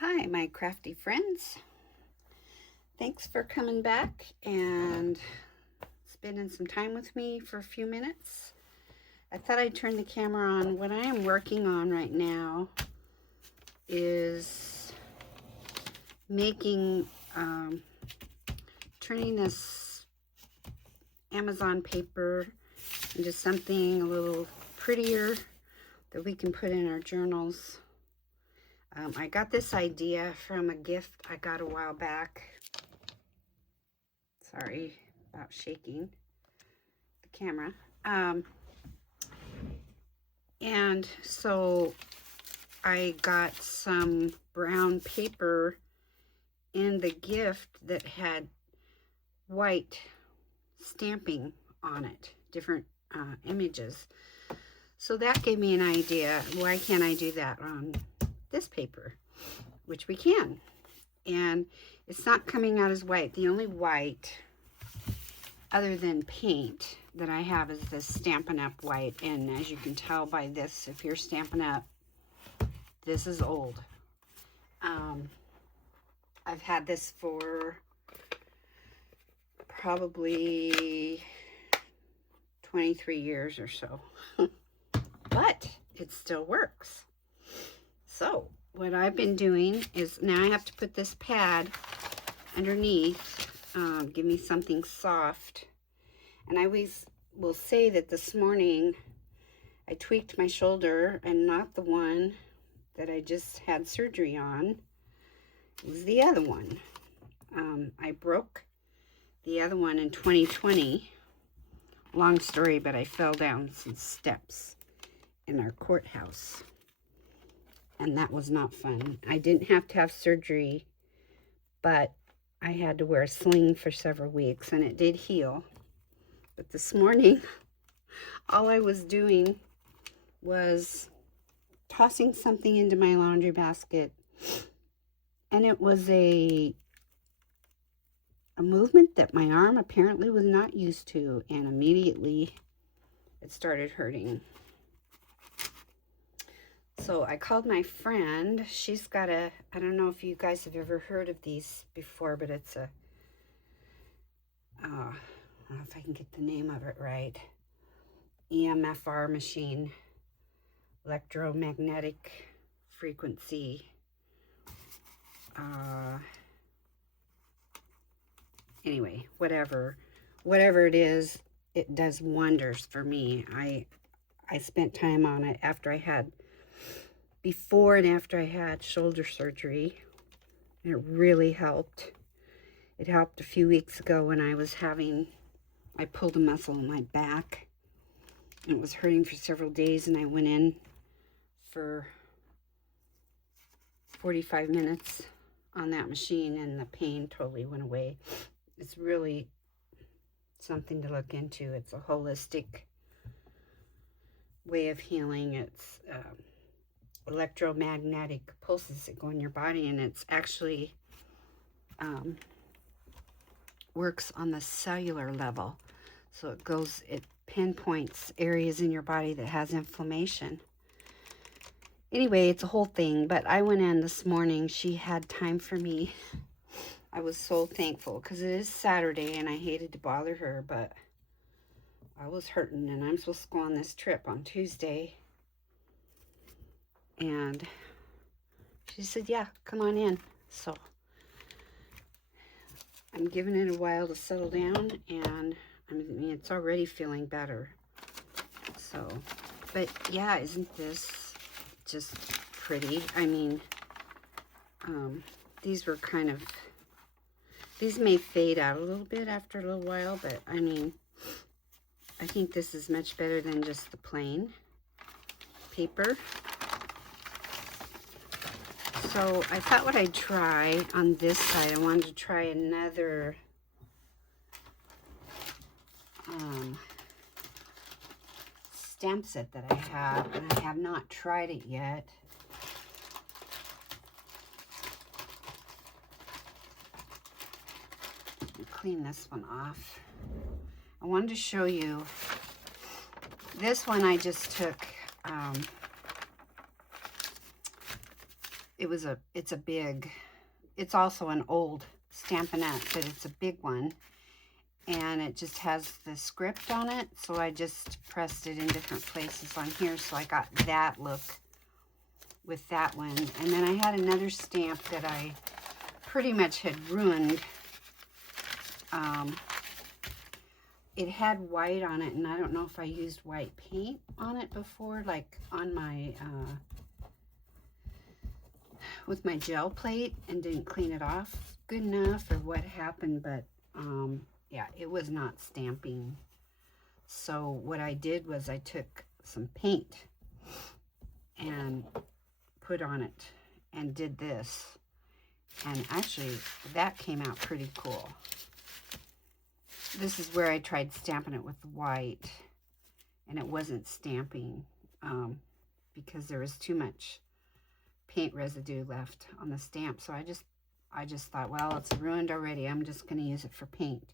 Hi, my crafty friends. Thanks for coming back and spending some time with me for a few minutes. I thought I'd turn the camera on. What I am working on right now is making, turning this Amazon paper into something a little prettier that we can put in our journals. I got this idea from a gift I got a while back. Sorry about shaking the camera. And so I got some brown paper in the gift that had white stamping on it, different images. So that gave me an idea. Why can't I do that on this paper? Which we can. And it's not coming out as white. The only white other than paint that I have is this Stampin' Up! White. And as you can tell by this, if you're Stampin' Up!, this is old. I've had this for probably 23 years or so. But it still works. So what I've been doing is now I have to put this pad underneath, give me something soft. And I always will say that this morning I tweaked my shoulder, and not the one that I just had surgery on. It was the other one. I broke the other one in 2020. Long story, but I fell down some steps in our courthouse. And that was not fun. I didn't have to have surgery, but I had to wear a sling for several weeks, and it did heal. But this morning, all I was doing was tossing something into my laundry basket, and it was a movement that my arm apparently was not used to, and immediately it started hurting. So I called my friend. She's got I don't know if you guys have ever heard of these before, but it's a, I don't know if I can get the name of it right, EMFR machine, electromagnetic frequency. Anyway, whatever it is, it does wonders for me. I spent time on it before and after I had shoulder surgery, and it really helped. It helped a few weeks ago when I pulled a muscle in my back, and it was hurting for several days, and I went in for 45 minutes on that machine, and the pain totally went away. It's really something to look into. It's a holistic way of healing. It's electromagnetic pulses that go in your body, and it's actually works on the cellular level. So it pinpoints areas in your body that has inflammation. Anyway, it's a whole thing, but I went in this morning. She had time for me. I was so thankful because it is Saturday and I hated to bother her, but I was hurting, and I'm supposed to go on this trip on Tuesday. And she said, yeah, come on in. So I'm giving it a while to settle down, and I mean, it's already feeling better. So, but yeah, isn't this just pretty? I mean, these may fade out a little bit after a little while, but I mean, I think this is much better than just the plain paper. So I thought what I'd try on this side, I wanted to try another stamp set that I have, and I have not tried it yet. Clean this one off. I wanted to show you this one. I just took it's a big, it's also an old Stampin' Up, but it's a big one. And it just has the script on it. So I just pressed it in different places on here. So I got that look with that one. And then I had another stamp that I pretty much had ruined. It had white on it, and I don't know if I used white paint on it before, like on my, with my gel plate, and didn't clean it off good enough or what happened, but yeah, it was not stamping. So what I did was I took some paint and put on it and did this. And actually, that came out pretty cool. This is where I tried stamping it with white, and it wasn't stamping because there was too much paint residue left on the stamp. So I just thought, well, it's ruined already. I'm just going to use it for paint.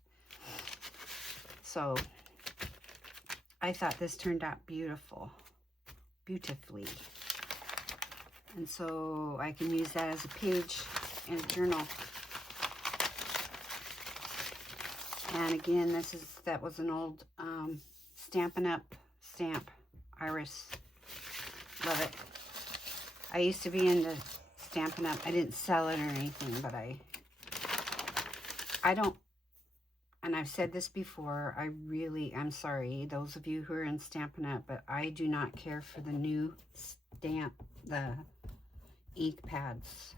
So I thought this turned out beautifully. And so I can use that as a page in a journal. And again, that was an old Stampin' Up stamp, Iris. Love it. I used to be into Stampin' Up. I didn't sell it or anything, but I don't, and I've said this before, I'm sorry, those of you who are in Stampin' Up, but I do not care for the new the ink pads.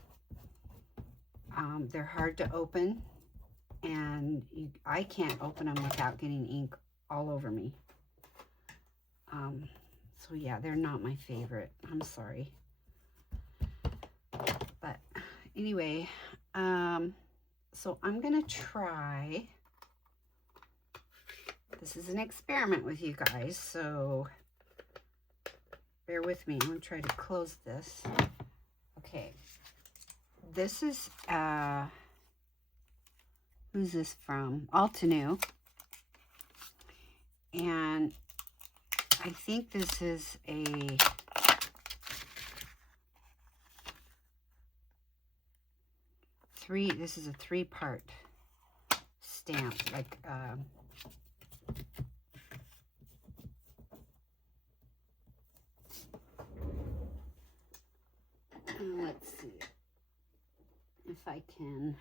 They're hard to open, and I can't open them without getting ink all over me. So yeah, they're not my favorite. I'm sorry. But anyway, so I'm going to try, this is an experiment with you guys, so bear with me. I'm going to try to close this. Okay. This is, who's this from? Altenew. And I think this is this is a 3-part stamp, like, let's see if I can.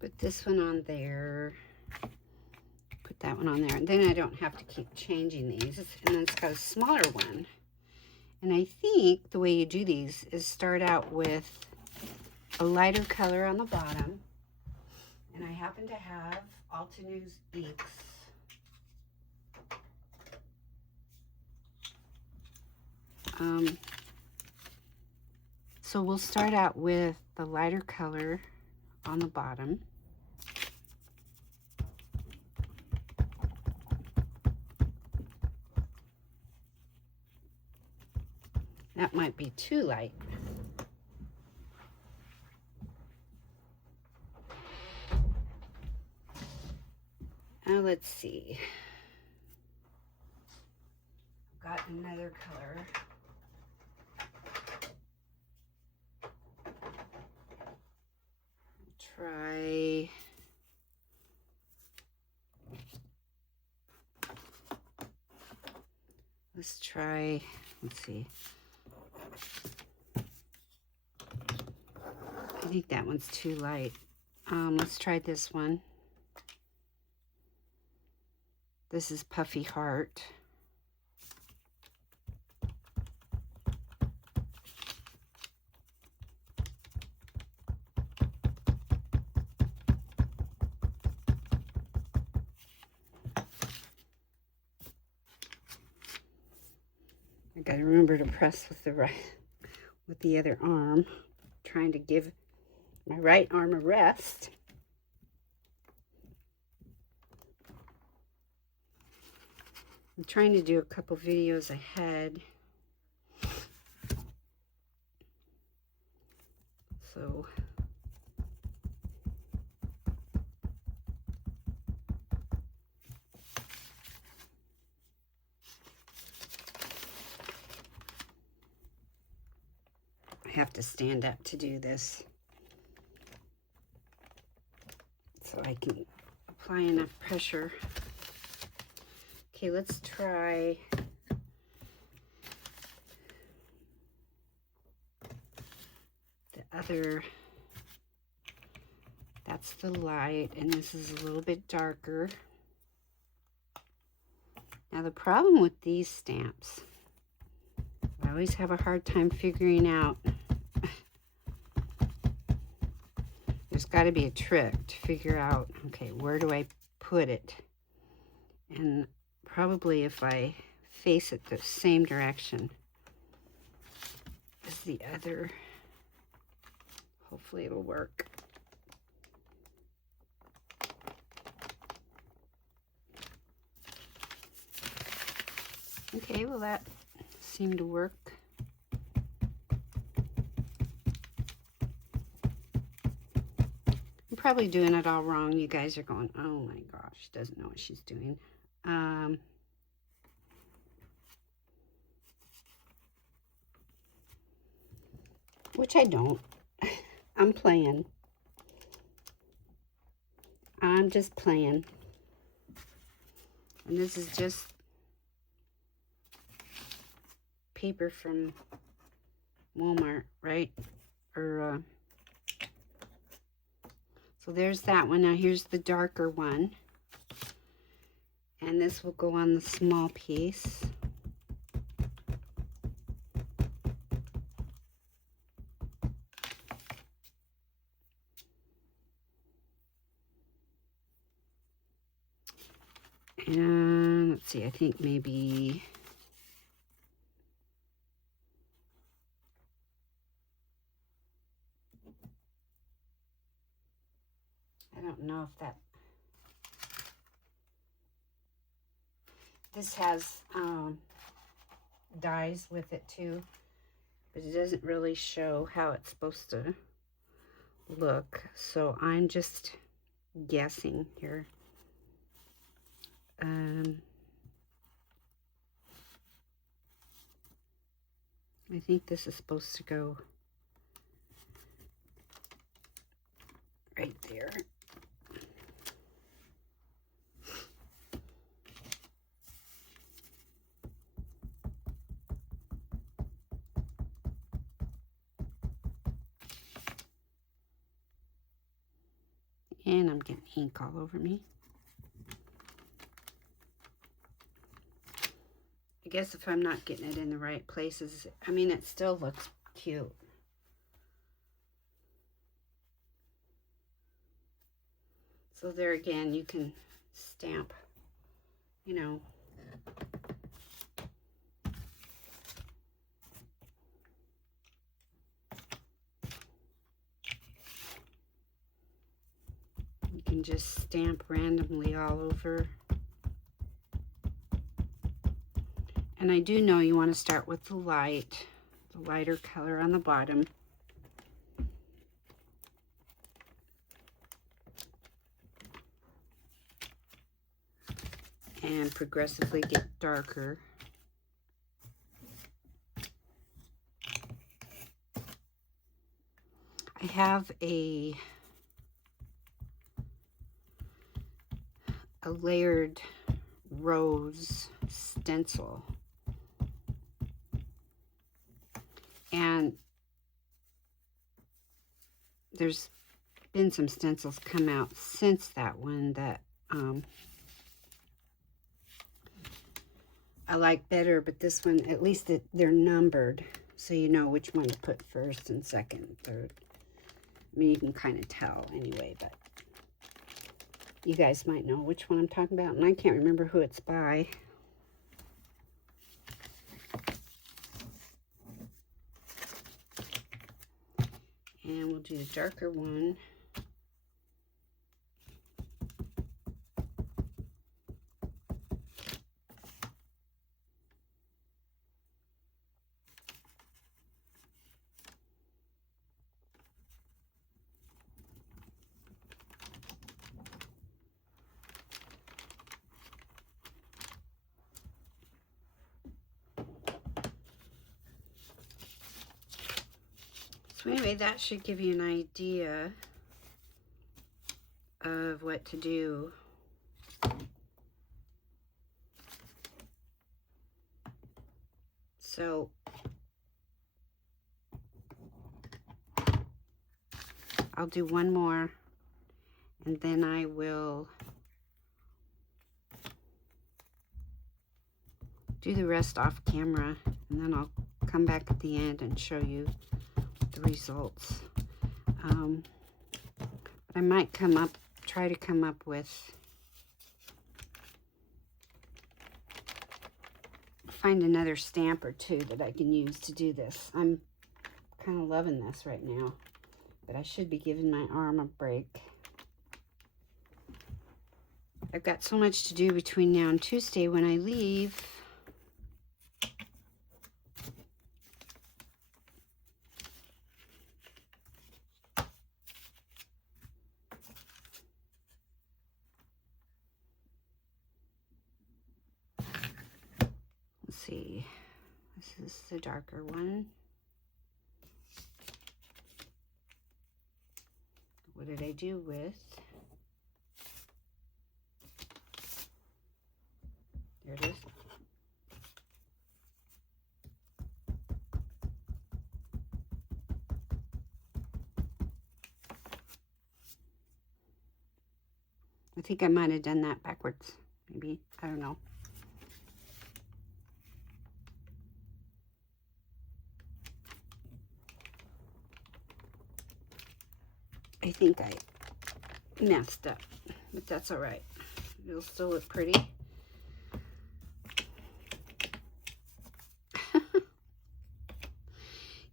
Put this one on there, put that one on there, and then I don't have to keep changing these. And then it's got a smaller one. And I think the way you do these is start out with a lighter color on the bottom. And I happen to have Altenew's inks. So we'll start out with the lighter color on the bottom. That might be too light. Now let's see. I've got another color. Try let's see. I think that one's too light. Let's try this one. This is Puffy Heart. I gotta remember to press with the other arm. Trying to give my right arm a rest. I'm trying to do a couple videos ahead. So have to stand up to do this. So I can apply enough pressure. Okay, let's try the other. That's the light, and this is a little bit darker. Now the problem with these stamps, I always have a hard time figuring out. There's got to be a trick to figure out, okay, where do I put it? And probably if I face it the same direction as the other, hopefully it'll work. Okay, well that seemed to work. I'm probably doing it all wrong. You guys are going, oh my gosh, she doesn't know what she's doing. Which I don't. I'm playing. I'm just playing. And this is just paper from Walmart, right? Or so there's that one. Now here's the darker one, and this will go on the small piece. And let's see, I think maybe I don't know if that, this has dies with it too, but it doesn't really show how it's supposed to look, so I'm just guessing here. I think this is supposed to go right there. And I'm getting ink all over me. I guess if I'm not getting it in the right places, I mean, it still looks cute. So there again, you can stamp, you know, you can just stamp randomly all over. And I do know you want to start with the lighter color on the bottom. And progressively get darker. I have a layered rose stencil. And there's been some stencils come out since that one that I like better, but this one, at least they're numbered, so you know which one to put first and second and third. I mean, you can kind of tell anyway, but you guys might know which one I'm talking about, and I can't remember who it's by. And we'll do the darker one. So anyway, that should give you an idea of what to do. So I'll do one more, and then I will do the rest off camera, and then I'll come back at the end and show you the results. But I might try to come up with, find another stamp or two that I can use to do this. I'm kind of loving this right now, but I should be giving my arm a break. I've got so much to do between now and Tuesday when I leave. Let's see, this is the darker one. What did I do with? There it is. I think I might have done that backwards, maybe. I don't know. I think I messed up, but that's all right. It'll still look pretty.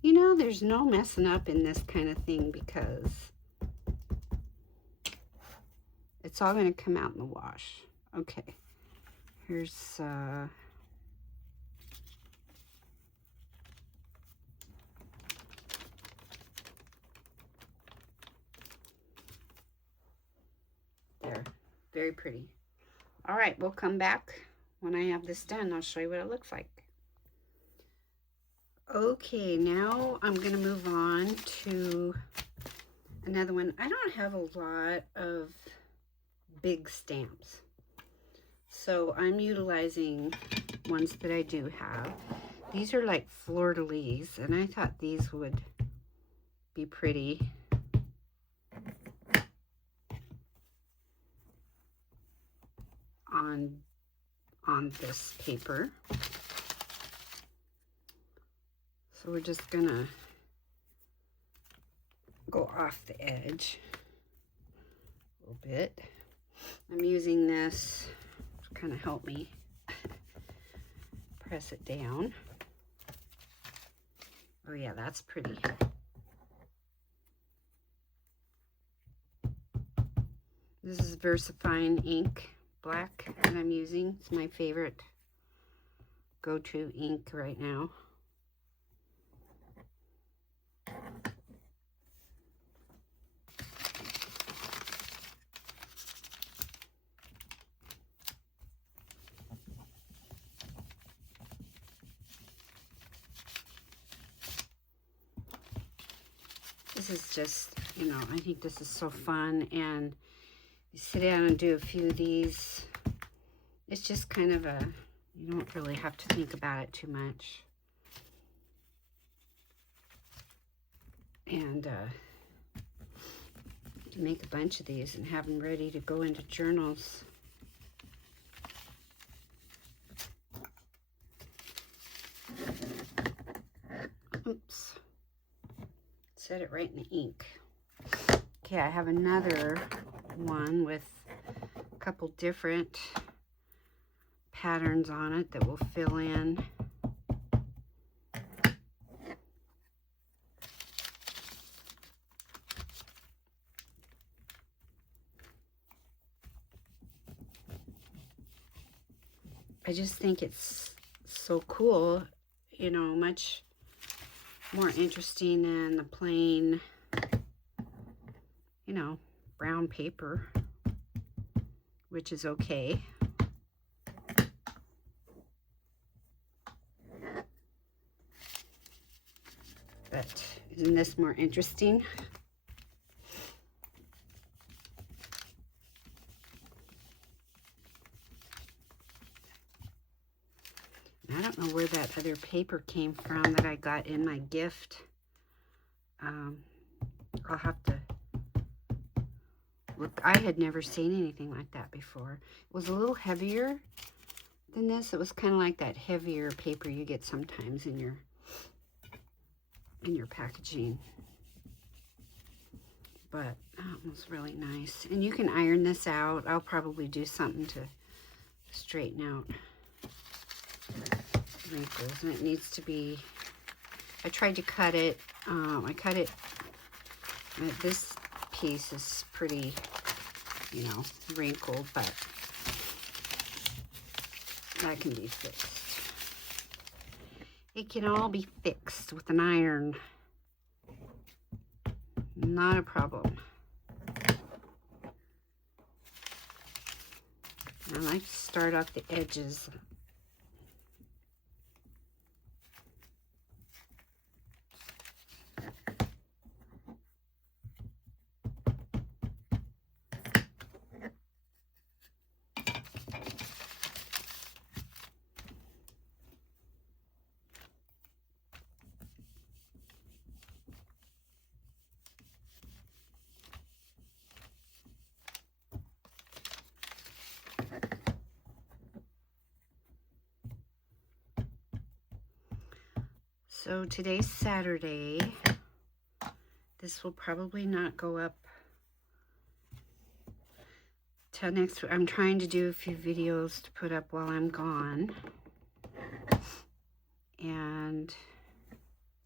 You know, there's no messing up in this kind of thing because it's all going to come out in the wash. Okay, here's there, very pretty. All right, we'll come back when I have this done. I'll show you what it looks like. Okay, now I'm going to move on to another one. I don't have a lot of big stamps, so I'm utilizing ones that I do have. These are like fleur-de-lis, and I thought these would be pretty. On this paper. So we're just gonna go off the edge a little bit. I'm using this to kind of help me press it down. Oh yeah, that's pretty. This is VersaFine ink black that I'm using. It's my favorite go-to ink right now. This is just, you know, I think this is so fun, and you sit down and do a few of these. It's just kind of a, you don't really have to think about it too much. And you can make a bunch of these and have them ready to go into journals. Oops. Set it right in the ink. Okay, I have another one with a couple different patterns on it that will fill in. I just think it's so cool, you know, much more interesting than the plain, you know, brown paper, which is okay. But Isn't this more interesting? I don't know where that other paper came from that I got in my gift. I'll have to look. I had never seen anything like that before. It was a little heavier than this. It was kind of like that heavier paper you get sometimes in your packaging. But it was really nice. And you can iron this out. I'll probably do something to straighten out wrinkles. And it needs to be, I tried to cut it. I cut it, this piece is pretty, you know, wrinkled, but that can be fixed. It can all be fixed with an iron. Not a problem. I like to start off the edges. So today's Saturday. This will probably not go up till next week. I'm trying to do a few videos to put up while I'm gone. And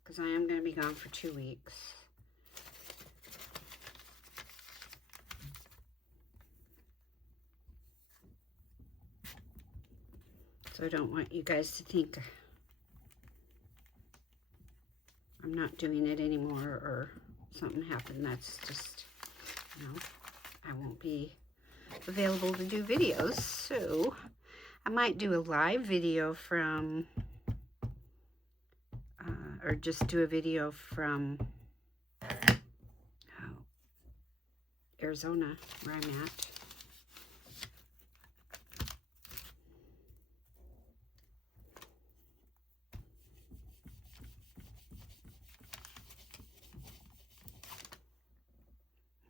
because I am going to be gone for 2 weeks. So I don't want you guys to think I'm not doing it anymore or something happened. That's just, you know, I won't be available to do videos. So I might do a live video from, or just do a video from Arizona, where I'm at.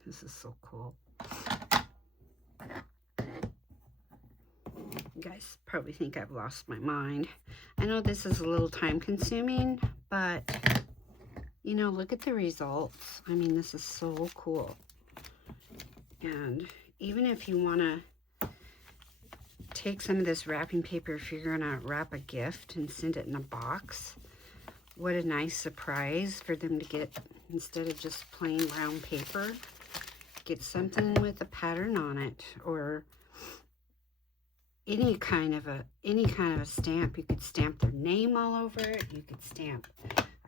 This is so cool. You guys probably think I've lost my mind. I know this is a little time consuming, but you know, look at the results. I mean, this is so cool. And even if you want to take some of this wrapping paper, if you're going to wrap a gift and send it in a box, what a nice surprise for them to get, instead of just plain brown paper. Get something with a pattern on it, or any kind of a stamp. You could stamp their name all over it. You could stamp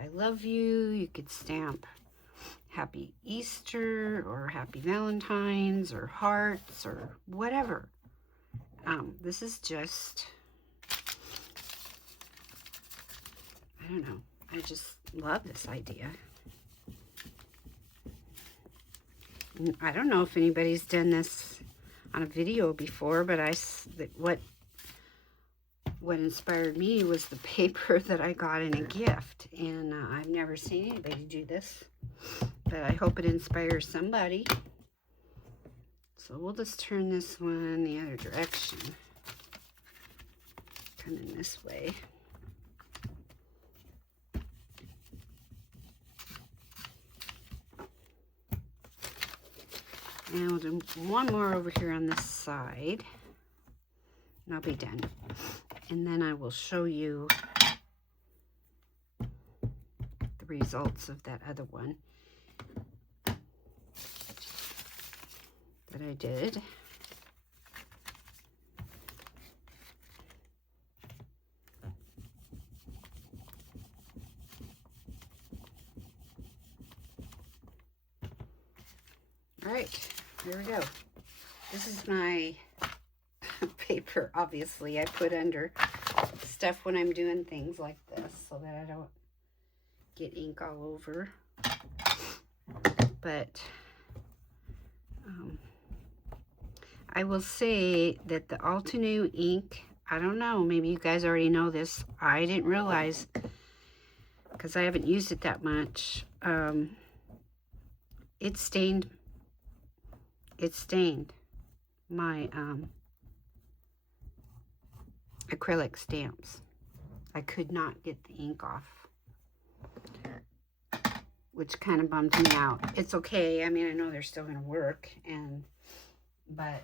I love you. You could stamp Happy Easter or Happy Valentine's or hearts or whatever. This is just, I don't know. I just love this idea. I don't know if anybody's done this on a video before, but what inspired me was the paper that I got in a gift, and I've never seen anybody do this, but I hope it inspires somebody. So we'll just turn this one the other direction, coming this way. And we'll do one more over here on this side, and I'll be done. And then I will show you the results of that other one that I did. All right, here we go. This is my paper, obviously. I put under stuff when I'm doing things like this so that I don't get ink all over. But I will say that the Altenew ink, I don't know, maybe you guys already know this. I didn't realize, because I haven't used it that much. It stained my acrylic stamps. I could not get the ink off, which kind of bummed me out. It's okay. I mean, I know they're still going to work, but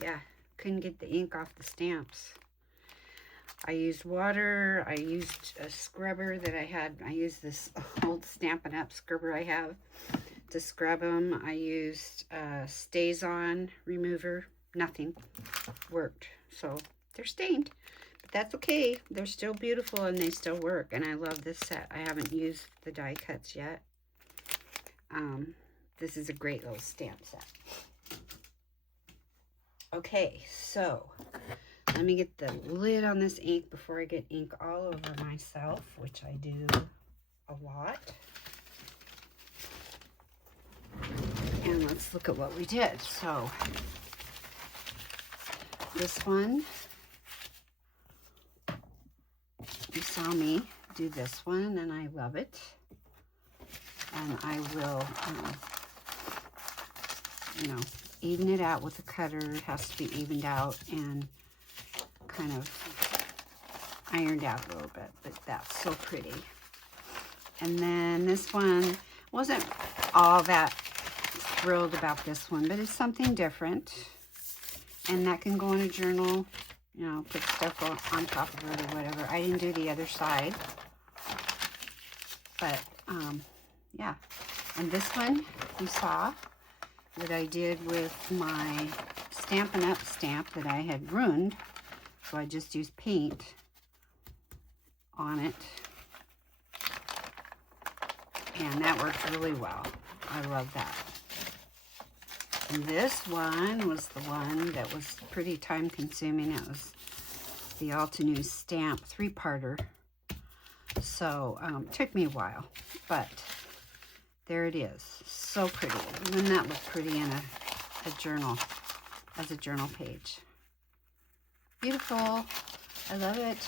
yeah, couldn't get the ink off the stamps. I used water. I used a scrubber that I had. I used this old Stampin' Up! Scrubber I have to scrub them. I used Stays On remover. Nothing worked. So they're stained. But that's okay. They're still beautiful and they still work. And I love this set. I haven't used the die cuts yet. This is a great little stamp set. Okay, so let me get the lid on this ink before I get ink all over myself, which I do a lot. And let's look at what we did. So this one, you saw me do this one, and I love it. And I will, you know, even it out with a cutter. It has to be evened out and kind of ironed out a little bit, but that's so pretty. And then this one, wasn't all that thrilled about this one, but it's something different. And that can go in a journal, you know, put stuff on top of it or whatever. I didn't do the other side, but yeah. And this one you saw that I did with my Stampin' Up! Stamp that I had ruined. So I just used paint on it. And that worked really well. I love that. And this one was the one that was pretty time consuming. It was the Altenew Stamp 3-parter. So it took me a while, but there it is. So pretty. Wouldn't that look pretty in a journal, as a journal page? Beautiful. I love it.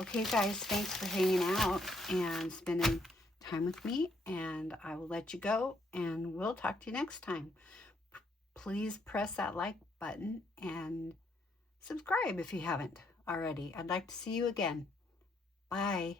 Okay, guys, thanks for hanging out and spending time with me, and I will let you go, and we'll talk to you next time. Please press that like button and subscribe if you haven't already. I'd like to see you again. Bye.